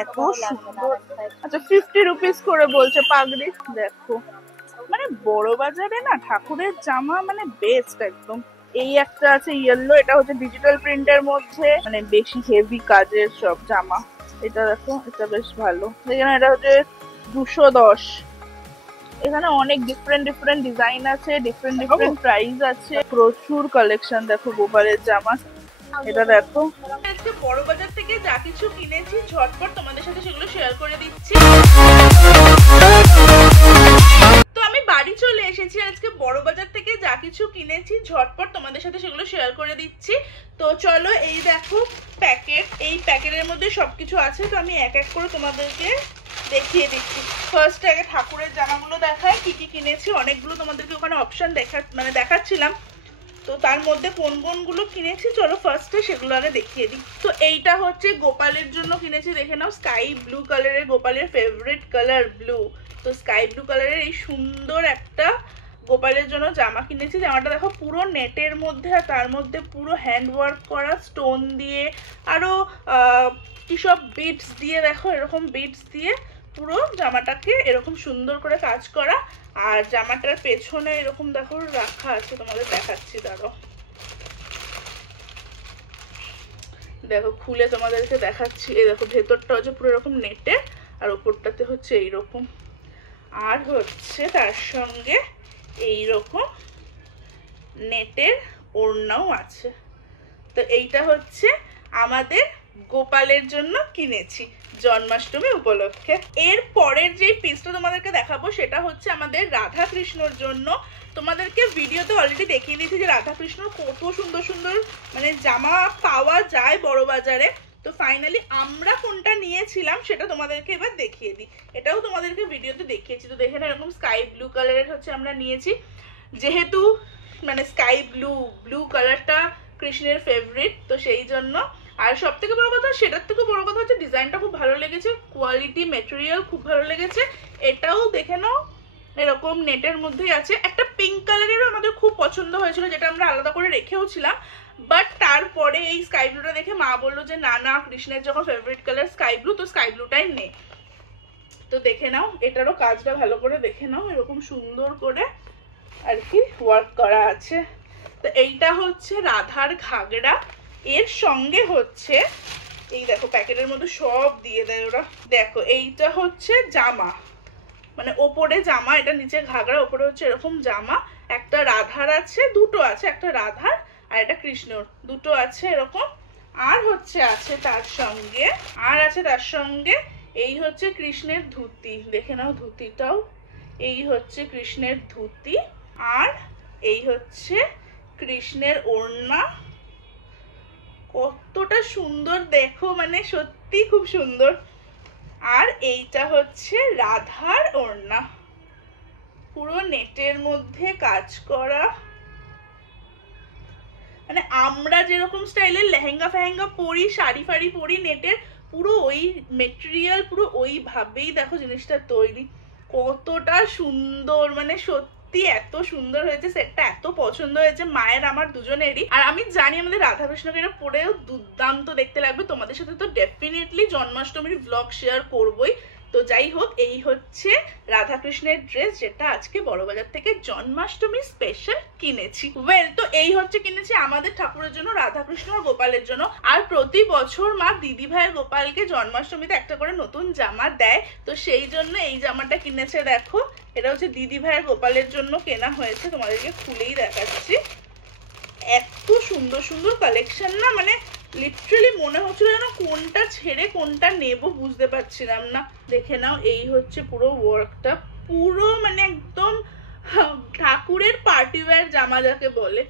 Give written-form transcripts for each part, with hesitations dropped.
এত সুন্দর। আচ্ছা 50 রুপিস করে বলছে পাগড়ি। দেখো মানে বড় বাজারে না ঠাকুরের জামা মানে বেস্ট একদম। এই একটা আছে ইয়েলো, এটা হচ্ছে ডিজিটাল প্রিন্টের মধ্যে, মানে বেশি হেভি কাজের সব জামা। এটা দেখো, এটা বেশ ভালো। এখানে এটা হচ্ছে 210। এখানে অনেক ডিফারেন্ট ডিফারেন্ট ডিজাইন আছে, ডিফারেন্ট ডিফারেন্ট প্রাইস আছে, প্রচুর কালেকশন। দেখো গোপালের জামা, এটা দেখো। আজকে বড় বাজার থেকে যা কিছু কিনেছি ঝটপট তোমাদের সাথে সেগুলো শেয়ার করে দিচ্ছি। তো আমি বাড়ি চলে এসেছি, আজকে বড় বাজার থেকে যা কিছু কিনেছি ঝটপট তোমাদের সাথে সেগুলো শেয়ার করে দিচ্ছি। তো চলো, এই দেখো প্যাকেট, এই প্যাকেটের মধ্যে সবকিছু আছে। তো আমি এক এক করে তোমাদেরকে দেখিয়ে দিচ্ছি। ফার্স্ট আগে ঠাকুরের জামাগুলো দেখায় কি কি কিনেছি। অনেকগুলো তোমাদেরকে ওখানে অপশন দেখাচ্ছিলাম, তো তার মধ্যে কোন কোনগুলো কিনেছি চলো ফার্স্টে সেগুলো আগে দেখিয়ে দিই। তো এইটা হচ্ছে গোপালের জন্য কিনেছি, দেখে নাও স্কাই ব্লু কালারের, গোপালের ফেভারিট কালার ব্লু। তো স্কাই ব্লু কালারের এই সুন্দর একটা গোপালের জন্য জামা কিনেছি। জামাটা দেখো পুরো নেটের মধ্যে, আর তার মধ্যে পুরো হ্যান্ড ওয়ার্ক করা স্টোন দিয়ে, আরো কি সব বিটস দিয়ে, দেখো এরকম বিটস দিয়ে পুরো জামাটাকে এরকম সুন্দর করে কাজ করা। আর জামাটার পেছনে এরকম দেখো রাখা আছে, তোমাদের দেখাচ্ছি দাঁড়াও, দেখো খুলে তোমাদেরকে দেখাচ্ছি। এই দেখো ভেতরটা হচ্ছে পুরো এরকম নেটে, আর উপরটাতে হচ্ছে এইরকম, আর হচ্ছে তার সঙ্গে এইরকম নেটের ওড়নাও আছে। তো এইটা হচ্ছে আমাদের গোপালের জন্য কিনেছি জন্মাষ্টমী উপলক্ষে। এর পরের যে পিসটা তোমাদেরকে দেখাবো সেটা হচ্ছে আমাদের রাধা কৃষ্ণর জন্য। তোমাদেরকে ভিডিওতে অলরেডি দেখিয়ে দিয়েছি যে রাধা কৃষ্ণর কত সুন্দর সুন্দর মানে জামা পাওয়া যায় বড় বাজারে। তো ফাইনালি আমরা কোনটা নিয়েছিলাম সেটা তোমাদেরকে এবার দেখিয়ে দিই। এটাও তোমাদেরকে ভিডিওতে দেখিয়েছি। তো দেখে না, এরকম স্কাই ব্লু কালারের হচ্ছে আমরা নিয়েছি, যেহেতু মানে স্কাই ব্লু কালারটা কৃষ্ণের ফেভারিট, তো সেই জন্য। আর সব থেকে বড় কথা, সেটার থেকে বড় কথা হচ্ছে ডিজাইনটা খুব ভালো লেগেছে, কোয়ালিটি মেটেরিয়াল খুব ভালো লেগেছে। এটাও দেখে নাও এরকম নেটের মধ্যেই আছে। একটা পিঙ্ক কালারেরও আমাদের খুব পছন্দ হয়েছিল, যেটা আমরা আলাদা করে রেখেও ছিলাম, বাট তারপরে এই স্কাই ব্লুটা দেখে মা বললো যে না না, কৃষ্ণের যখন ফেভারিট কালার স্কাই ব্লু, তো স্কাই ব্লুটাই নে। তো দেখে নাও, এটারও কাজটা ভালো করে দেখে নাও, এরকম সুন্দর করে আর কি ওয়ার্ক করা আছে। তো এইটা হচ্ছে রাধার ঘাগরা, এর সঙ্গে হচ্ছে এই দেখো প্যাকেটের মধ্যে সব দিয়ে দেয় ওরা। দেখো এইটা হচ্ছে জামা, মানে ওপরে জামা, এটা নিচে ঘাগরা, ওপরে হচ্ছে এরকম জামা। একটা রাধার আছে, দুটো আছে, একটা রাধার আর একটা কৃষ্ণর, দুটো আছে এরকম। আর হচ্ছে আছে তার সঙ্গে এই হচ্ছে কৃষ্ণের ধুতি, দেখে নাও ধুতিটাও, এই হচ্ছে কৃষ্ণের ধুতি। আর এই হচ্ছে কৃষ্ণের ওড়না, কতটা সুন্দর দেখো, মানে সত্যি খুব সুন্দর। আর এইটা হচ্ছে রাধার ওড়না, পুরো নেটের মধ্যে কাজ করা, মানে আমরা যেরকম স্টাইলের লেহেঙ্গা ফেহেঙ্গা পরি, শাড়ি ফাড়ি পরি নেটের, পুরো ওই মেটেরিয়াল, পুরো ওইভাবেই দেখো জিনিসটা তৈরি। কতটা সুন্দর, মানে সত্যি এত সুন্দর হয়েছে, সেটটা এত পছন্দ হয়েছে মায়ের আমার দুজনেরই। আর আমি জানি আমাদের রাধাকৃষ্ণকে এটা পরেও দুর্দান্ত দেখতে লাগবে। তোমাদের সাথে তো ডেফিনেটলি জন্মাষ্টমীর ব্লগ শেয়ার করবোই। তো যাই হোক, এই হচ্ছে রাধাকৃষ্ণের ড্রেস, যেটা আজকে বড়বাজার থেকে জন্মাষ্টমী স্পেশাল কিনেছি। ওয়েল, তো এই হচ্ছে কিনেছি আমাদের ঠাকুরের জন্য, রাধাকৃষ্ণ আর গোপালের জন্য। আর প্রতি বছর মা দিদি ভাইয়ের গোপালকে জন্মাষ্টমীতে একটা করে নতুন জামা দেয়, তো সেই জন্য এই জামাটা কিনেছে। দেখো, এটা হচ্ছে দিদি ভাইয়ের গোপালের জন্য কেনা হয়েছে, তোমাদেরকে খুলেই দেখাচ্ছি। এত সুন্দর সুন্দর কালেকশন না, মানে লিটারালি মনে হচ্ছিল যেন কোনটা ছেড়ে কোনটা নেব বুঝতে পারছিলাম না। দেখে নাও, এই হচ্ছে পুরো ওয়ার্কটা, পুরো মানে একদম ঠাকুরের পার্টি ওয়্যার জামা যাকে বলে,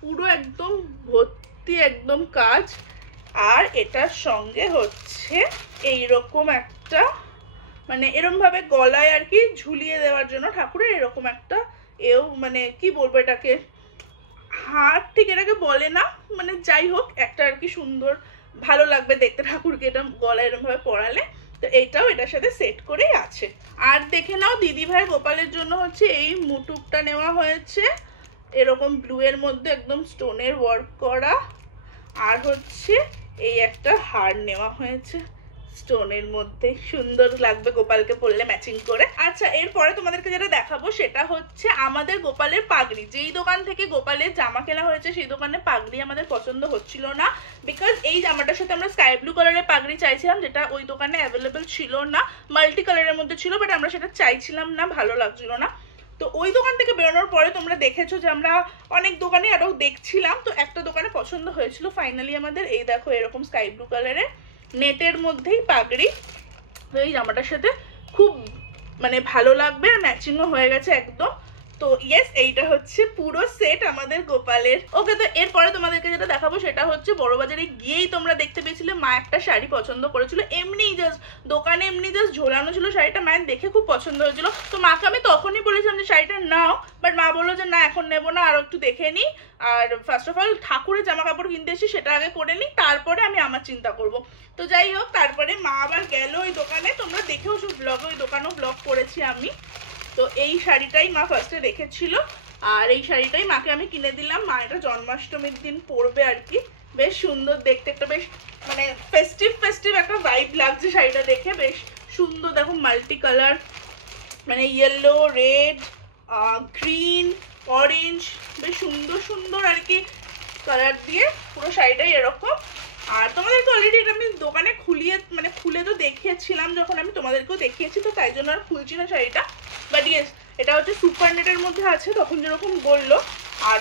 পুরো একদম ভর্তি একদম কাজ। আর এটার সঙ্গে হচ্ছে এইরকম একটা, মানে এরকম ভাবে গলায় আর কি ঝুলিয়ে দেওয়ার জন্য ঠাকুরের এরকম একটা, এও মানে কি বলবো এটাকে, হাত ঠিক এটাকে বলে না, মানে যাই হোক একটা আর কি সুন্দর ভালো লাগবে দেখতে ঠাকুরকে এটা গলায় এরকম ভাবে পরালে। তো এইটাও এটার সাথে সেট করেই আছে। আর দেখে নাও, দিদি ভাই গোপালের জন্য হচ্ছে এই মুটুকটা নেওয়া হয়েছে, এরকম ব্লু এর মধ্যে একদম স্টোনের ওয়ার্ক করা। আর হচ্ছে এই একটা হার নেওয়া হয়েছে, স্টোনের মধ্যে সুন্দর লাগবে গোপালকে পরলে ম্যাচিং করে। আচ্ছা, এরপরে তোমাদেরকে যেটা দেখাবো সেটা হচ্ছে আমাদের গোপালের পাগড়ি। যেই দোকান থেকে গোপালের জামা কেনা হয়েছে সেই দোকানে পাগড়ি আমাদের পছন্দ হচ্ছিল না, বিকজ এই জামাটার সাথে আমরা স্কাই ব্লু কালারের পাগড়ি চাইছিলাম, যেটা ওই দোকানে অ্যাভেলেবেল ছিল না, মাল্টি কালারের মধ্যে ছিল, বাট আমরা সেটা চাইছিলাম না, ভালো লাগছিল না। তো ওই দোকান থেকে বেরোনোর পরে তোমরা দেখেছো যে আমরা অনেক দোকানে আরও দেখছিলাম, তো একটা দোকানে পছন্দ হয়েছিল ফাইনালি আমাদের। এই দেখো এরকম স্কাই ব্লু কালারের নেটের মধ্যেই পাগড়ি, তো এই জামাটার সাথে খুব মানে ভালো লাগবে আর ম্যাচিংও হয়ে গেছে একদম। তো ইয়েস, এইটা হচ্ছে পুরো সেট আমাদের গোপালের। ওকে, তো এরপরে তোমাদেরকে যেটা দেখাবো সেটা হচ্ছে বড়বাজারে গিয়েই তোমরা দেখতে পেয়েছিলে মা একটা শাড়ি পছন্দ করেছিল, এমনি জাস্ট দোকানে এমনি জাস্ট ঝোলানো ছিল শাড়িটা, মায়ের দেখে খুব পছন্দ হয়েছিল। তো মাকে আমি তখনই বলেছিলাম যে শাড়িটা নাও, বাট মা বললো যে না এখন নেবো না, আরো একটু দেখে নিই, আর ফার্স্ট অফ অল ঠাকুরের জামা কাপড় কিনতে এসেছি সেটা আগে করে নিই, তারপরে আমি আমার চিন্তা করব। তো যাই হোক, তারপরে মা আবার গেল ওই দোকানে, তোমরা দেখেও সব ব্লগে, ওই দোকানেও ব্লগ করেছি আমি। তো এই শাড়িটাই মা ফার্স্টে রেখেছিল, আর এই শাড়িটাই মাকে আমি কিনে দিলাম। মা এটা জন্মাষ্টমীর দিন পরবে আর কি, বেশ সুন্দর দেখতে, একটা বেশ মানে ফেস্টিভ ফেস্টিভ একটা ভাইব লাগছে শাড়িটা দেখে, বেশ সুন্দর। দেখো মাল্টি কালার, মানে ইয়েলো, রেড, গ্রিন, অরেঞ্জ, বেশ সুন্দর সুন্দর আর কি কালার দিয়ে পুরো শাড়িটাই এরকম। আর তোমাদেরকে অলরেডি এটা আমি দোকানে খুলে তো দেখিয়েছিলাম, যখন আমি তোমাদেরকেও দেখিয়েছি, তো তাই জন্য আর খুলছি না শাড়িটা। বাট ইয়েস, এটা হচ্ছে সুপার নেটের মধ্যে আছে, তখন যেরকম বললো, আর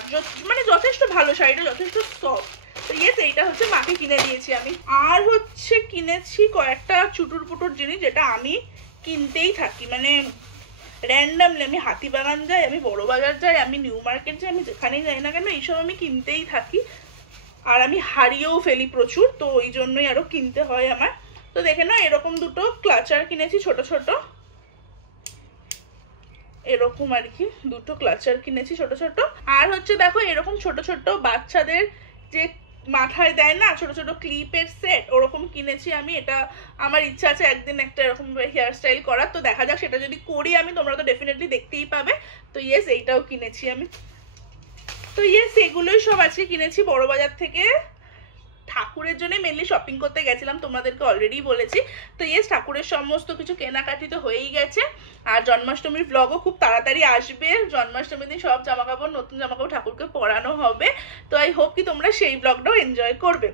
মানে যথেষ্ট ভালো শাড়িটা, যথেষ্ট সফট। তো ইয়েস, এইটা হচ্ছে মাকে কিনে দিয়েছি আমি। আর হচ্ছে কিনেছি কয়েকটা চুটুর পুটুর জিনিস, যেটা আমি কিনতেই থাকি, মানে র্যান্ডামলি। আমি হাতিবাগান যাই, আমি বড়বাজার যাই, আমি নিউ মার্কেট যাই, আমি যেখানেই যাই না কেন এইসব আমি কিনতেই থাকি। আর আমি হারিয়েও ফেলি প্রচুর, তো ওই জন্যই আরও কিনতে হয় আমার। তো দেখে না, এরকম দুটো ক্লাচার কিনেছি ছোট ছোট, এরকম আর কি দুটো ক্লাচার কিনেছি ছোট ছোট। আর হচ্ছে দেখো এরকম ছোট ছোট বাচ্চাদের যে মাথায় দেয় না ছোট ছোট ক্লিপের সেট, ওরকম কিনেছি আমি। এটা আমার ইচ্ছা আছে একদিন একটা এরকম হেয়ার স্টাইল করার, তো দেখা যাক সেটা যদি করি আমি, তোমরা তো ডেফিনেটলি দেখতেই পাবে। তো ইয়েস, এইটাও কিনেছি আমি। তো ইয়েস, এগুলোই সব আজকে কিনেছি বড়বাজার থেকে। ঠাকুরের জন্য মেনলি শপিং করতে গেছিলাম, তোমাদেরকে অলরেডি বলেছি। তো ইয়েস, ঠাকুরের সমস্ত কিছু কেনাকাটি তো হয়েই গেছে, আর জন্মাষ্টমীর ব্লগও খুব তাড়াতাড়ি আসবে। জন্মাষ্টমীর দিন সব জামাকাপড়, নতুন জামাকাপড় ঠাকুরকে পরানো হবে। তো আই হোপ কি তোমরা সেই ব্লগটাও এনজয় করবে।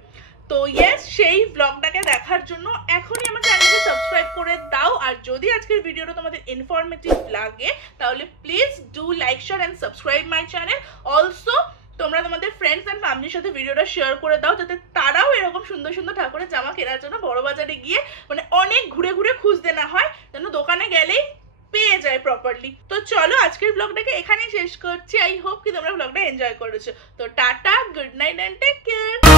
তো ইয়েস, সেই ব্লগটাকে দেখার জন্য এখনই আমার চ্যানেলকে সাবস্ক্রাইব করে দাও। আর যদি আজকের ভিডিওটা তোমাদের ইনফরমেটিভ লাগে তাহলে please do like, share and subscribe my channel. Also তোমরা তোমাদের ফ্রেন্ডস অ্যান্ড ফ্যামিলির সাথে ভিডিওটা শেয়ার করে দাও, যাতে তারাও এরকম সুন্দর সুন্দর ঠাকুরের জামা কেনার জন্য বড়বাজারে গিয়ে মানে অনেক ঘুরে ঘুরে খুঁজতে না হয়, যেন দোকানে গেলেই পেয়ে যায় প্রপারলি। তো চলো আজকের ব্লগটাকে এখানেই শেষ করছি। আই হোপ কি তোমরা ব্লগটা এনজয় করেছো। তো tata, good night and take care.